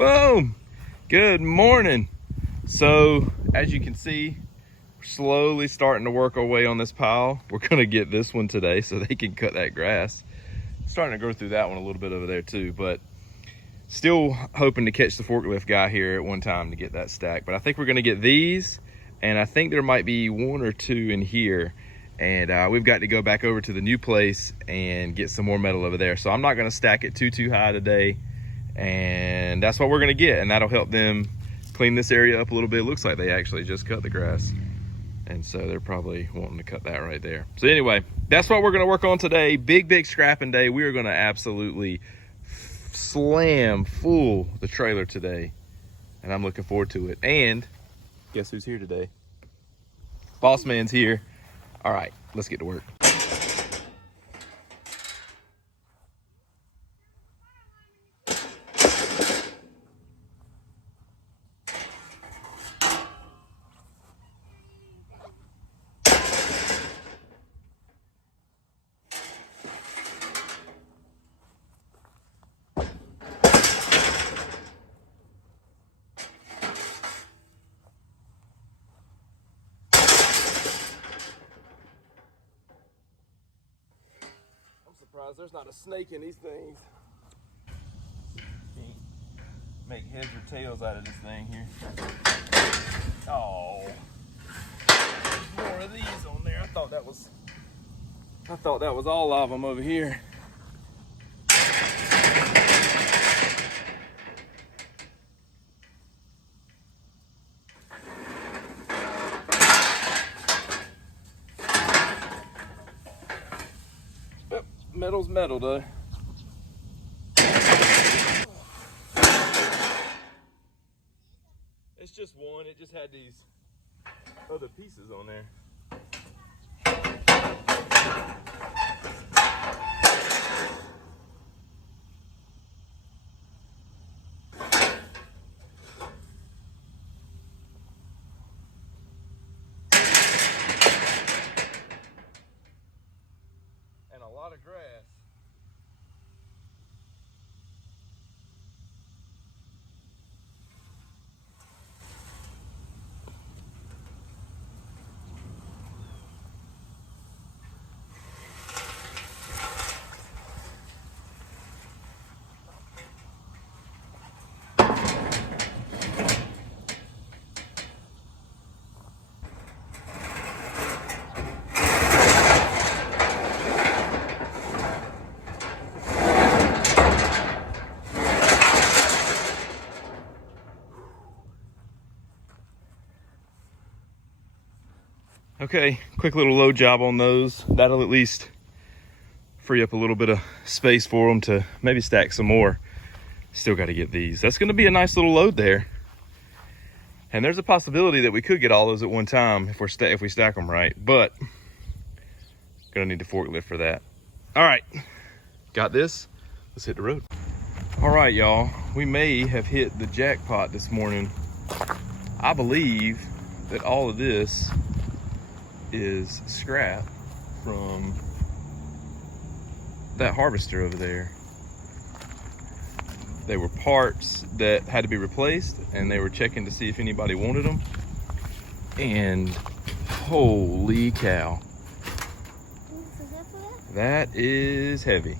Boom! Good morning. So, as you can see, we're slowly starting to work our way on this pile. We're gonna get this one today so they can cut that grass. Starting to grow through that one a little bit over there too, but still hoping to catch the forklift guy here at one time to get that stack. But I think we're gonna get these, and I think there might be one or two in here. And we've got to go back over to the new place and get some more metal over there. So I'm not gonna stack it too high today. And that's what we're gonna get, and that'll help them clean this area up a little bit. It looks like they actually just cut the grass, and so they're probably wanting to cut that right there. So anyway, that's what we're gonna work on today. Big scrapping day. We are gonna absolutely slam full the trailer today, and I'm looking forward to it. And guess who's here today? Boss man's here. All right, let's get to work. Surprised there's not a snake in these things. Can't make heads or tails out of this thing here. Oh, there's more of these on there. I thought that was all of them over here. Metal's metal though. It's just one, it just had these other pieces on there. And a lot of grass. Okay, quick little load job on those. That'll at least free up a little bit of space for them to maybe stack some more. Still got to get these. That's going to be a nice little load there. And there's a possibility that we could get all those at one time if we stack them right, but gonna need the forklift for that. All right, got this. Let's hit the road. All right, y'all, we may have hit the jackpot this morning. I believe that all of this is scrap from that harvester over there. They were parts that had to be replaced, and they were checking to see if anybody wanted them. And holy cow, that is heavy.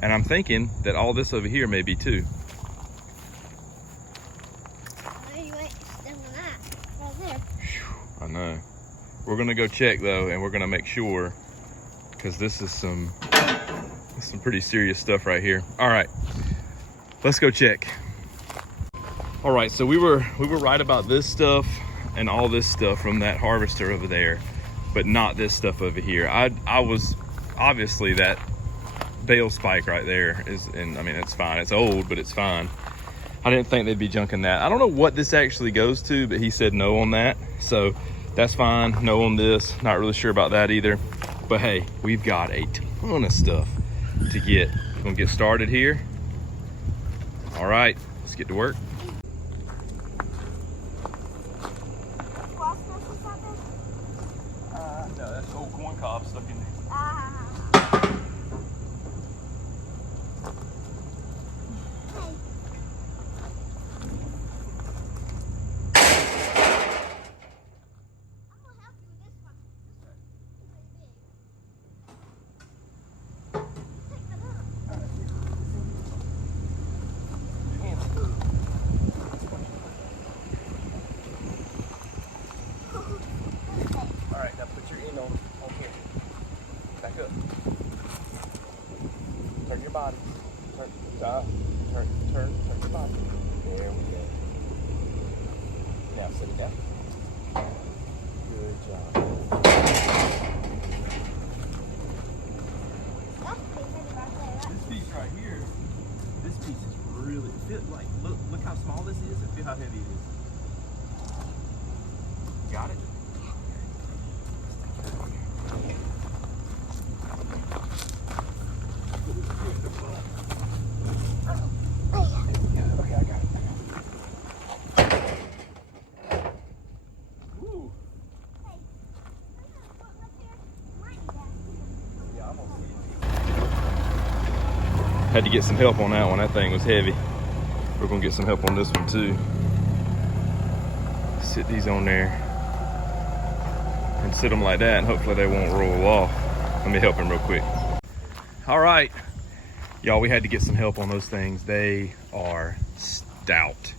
And I'm thinking that all this over here may be too. I know. We're gonna go check though, and we're gonna make sure, because this is some pretty serious stuff right here. All right, let's go check. All right, so we were right about this stuff and all this stuff from that harvester over there, but not this stuff over here. I was obviously that bale spike right there is, and I mean it's fine. It's old, but it's fine. I didn't think they'd be junking that. I don't know what this actually goes to, but he said no on that, so that's fine. No on this. Not really sure about that either. But hey, we've got a ton of stuff to get. We're gonna get started here. All right, let's get to work. No, that's old corn cob stuck in there. Turn the body. There we go. Now sit it down. Good job. This piece right here, this piece is really, look how small this is and feel how heavy it is. Got it? Okay, I got it. Woo. Yeah, I'm gonna see it. Had to get some help on that one. That thing was heavy. We're gonna get some help on this one too. Sit these on there and sit them like that, and hopefully they won't roll off. Let me help him real quick. All right, y'all, we had to get some help on those things. They are stout.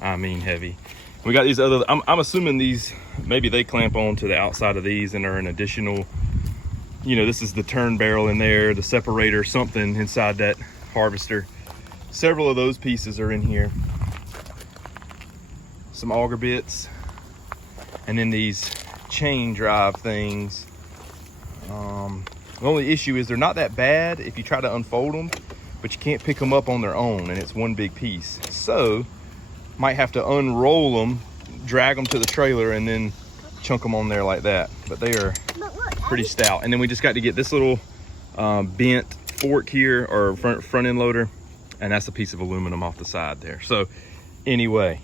I mean heavy. We got these other, I'm assuming these, maybe they clamp on to the outside of these and are an additional, you know, this is the turn barrel in there, the separator, something inside that harvester. Several of those pieces are in here. Some auger bits, and then these chain drive things. The only issue is they're not that bad if you try to unfold them, but you can't pick them up on their own, and it's one big piece. So might have to unroll them, drag them to the trailer, and then chunk them on there like that. But they are pretty stout. And then we just got to get this little bent fork here, or front end loader, and that's a piece of aluminum off the side there. So anyway,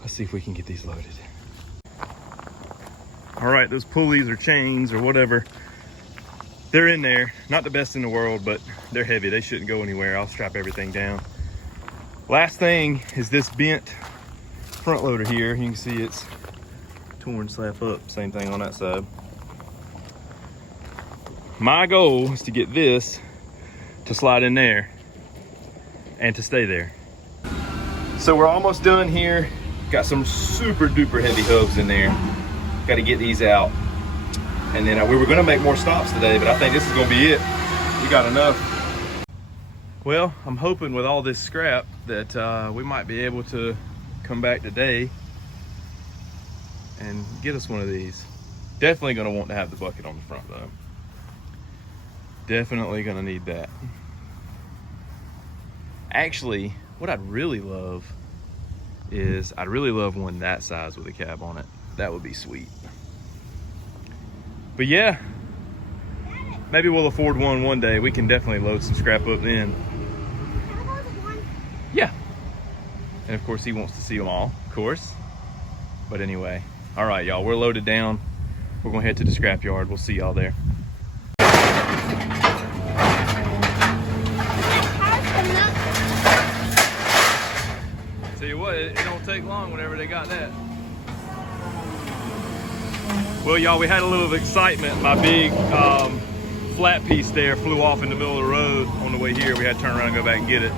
let's see if we can get these loaded. All right, those pulleys or chains or whatever, they're in there. Not the best in the world, but they're heavy. They shouldn't go anywhere. I'll strap everything down. Last thing is this bent front loader here. You can see it's torn slap up. Same thing on that side. My goal is to get this to slide in there and to stay there. So we're almost done here. Got some super duper heavy hubs in there. Got to get these out. And then we were gonna make more stops today, but I think this is gonna be it. We got enough. Well, I'm hoping with all this scrap that we might be able to come back today and get us one of these. Definitely gonna want to have the bucket on the front though. Definitely gonna need that. Actually, what I'd really love is, I'd really love one that size with a cab on it. That would be sweet. But yeah, maybe we'll afford one day. We can definitely load some scrap up then. Yeah. And of course he wants to see them all, of course. But anyway, all right, y'all, we're loaded down. We're gonna head to the scrap yard. We'll see y'all there. Tell you what, it don't take long whenever they got that. Well, y'all, we had a little excitement. My big flat piece there flew off in the middle of the road on the way here. We had to turn around and go back and get it.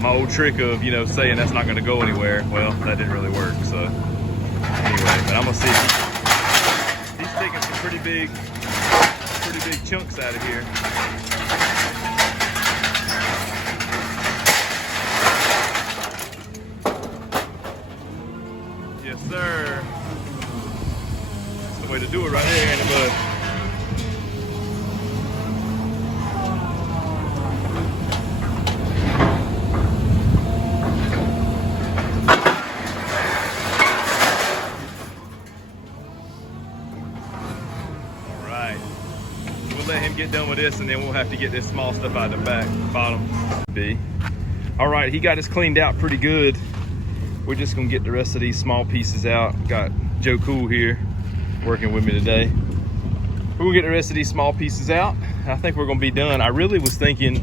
My old trick of, you know, saying that's not gonna go anywhere. Well, that didn't really work, so. Anyway, but I'm gonna see. He's taking some pretty big chunks out of here. Yes, sir. That's the way to do it right there in the mud. Let him get done with this, and then we'll have to get this small stuff out of the back bottom. All right, he got us cleaned out pretty good. We're just gonna get the rest of these small pieces out. Got Joe Cool here working with me today. We're gonna get the rest of these small pieces out. I think we're gonna be done. I really was thinking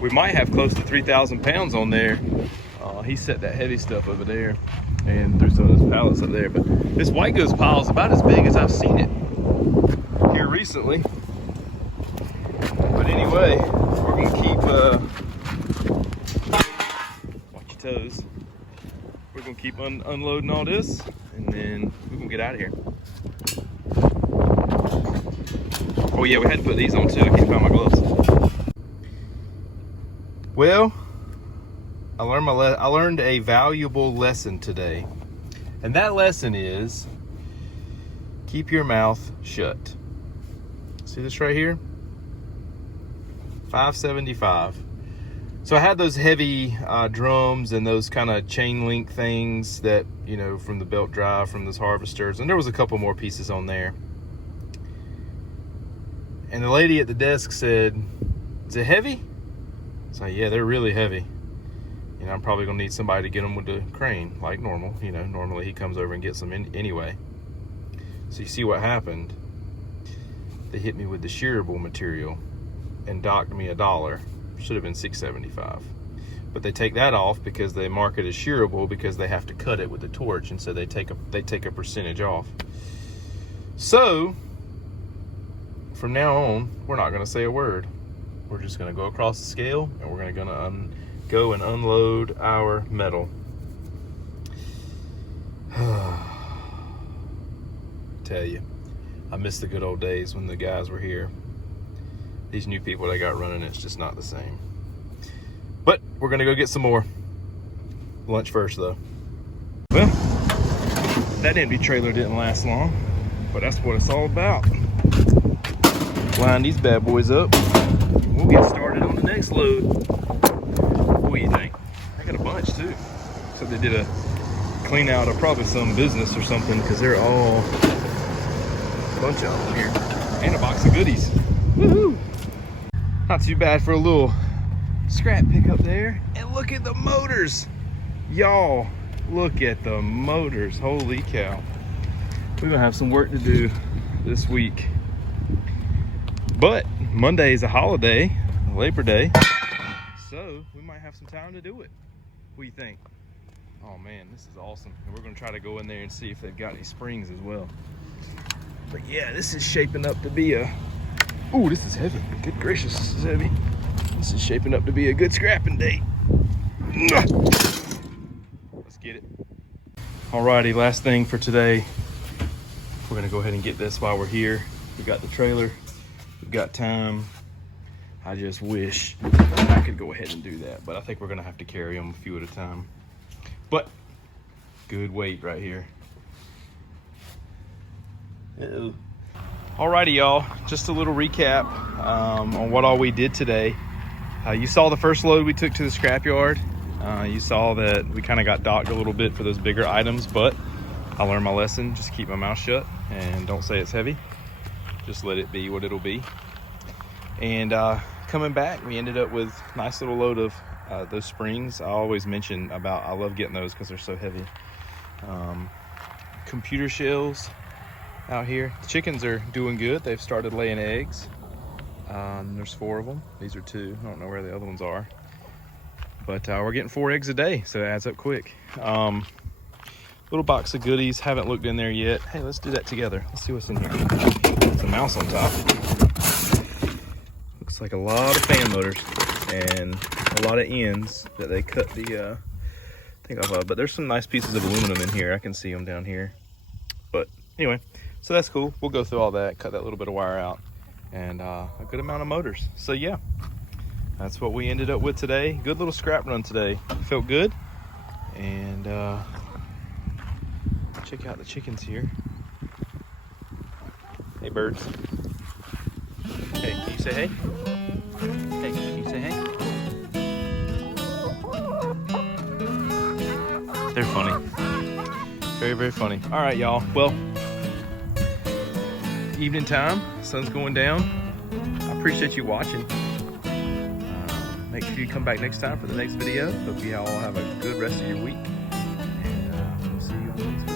we might have close to 3,000 pounds on there. He set that heavy stuff over there and threw some of those pallets up there. But this white goods pile is about as big as I've seen it here recently. But anyway, we're gonna keep, watch your toes. We're gonna keep unloading all this, and then we're gonna get out of here. Oh yeah, we had to put these on too. I can't find my gloves. Well, I learned a valuable lesson today. And that lesson is keep your mouth shut. See this right here? $5.75. So I had those heavy drums and those kind of chain link things that, you know, from the belt drive, from those harvesters, and there was a couple more pieces on there. And the lady at the desk said, "Is it heavy?" I was like, "Yeah, they're really heavy. You know, I'm probably gonna need somebody to get them with the crane, like normal. You know, normally he comes over and gets them anyway." So you see what happened? They hit me with the shearable material and docked me $1. Should have been $6.75. But they take that off because they mark it as shearable because they have to cut it with the torch, and so they take a percentage off. So from now on, we're not gonna say a word. We're just gonna go across the scale and we're gonna go and unload our metal. Tell you, I miss the good old days when the guys were here. These new people they got running, it's just not the same. But we're gonna go get some more. Lunch first though. Well, that empty trailer didn't last long, but that's what it's all about. Line these bad boys up. We'll get started on the next load. What do you think? I got a bunch too. So they did a clean out of probably some business or something, because they're all a bunch of them here. And a box of goodies. Woohoo! Not too bad for a little scrap pickup there. And look at the motors. Y'all, look at the motors. Holy cow. We're gonna have some work to do this week. But Monday is a holiday, Labor Day, so we might have some time to do it. What do you think? Oh man, this is awesome. And we're gonna try to go in there and see if they've got any springs as well. But yeah, this is shaping up to be a, ooh, this is heavy. Good gracious, this is heavy. This is shaping up to be a good scrapping day. Let's get it. Alrighty, last thing for today. We're gonna go ahead and get this while we're here. We got the trailer. We've got time. I just wish I could go ahead and do that, but I think we're gonna have to carry them a few at a time. But good weight right here. Uh-oh. Alrighty, y'all, just a little recap on what all we did today. You saw the first load we took to the scrapyard. You saw that we kind of got docked a little bit for those bigger items, but I learned my lesson. Just keep my mouth shut and don't say it's heavy. Just let it be what it'll be. And coming back, we ended up with a nice little load of those springs. I always mention about, I love getting those because they're so heavy. Computer shells out here. The chickens are doing good. They've started laying eggs. There's 4 of them. These are 2. I don't know where the other ones are. But we're getting 4 eggs a day, so it adds up quick. Little box of goodies. Haven't looked in there yet. Hey, let's do that together. Let's see what's in here. There's a mouse on top. Looks like a lot of fan motors and a lot of ends that they cut the thing off of. But there's some nice pieces of aluminum in here. I can see them down here. But anyway, so that's cool. We'll go through all that, cut that little bit of wire out, and a good amount of motors. So yeah, that's what we ended up with today. Good little scrap run today. Felt good. And check out the chickens here. Hey, birds. Hey, can you say hey? Hey, can you say hey? They're funny. Very, very funny. All right, y'all. Well, evening time. Sun's going down. I appreciate you watching. Make sure you come back next time for the next video. Hope you all have a good rest of your week. And we'll see you on the next video.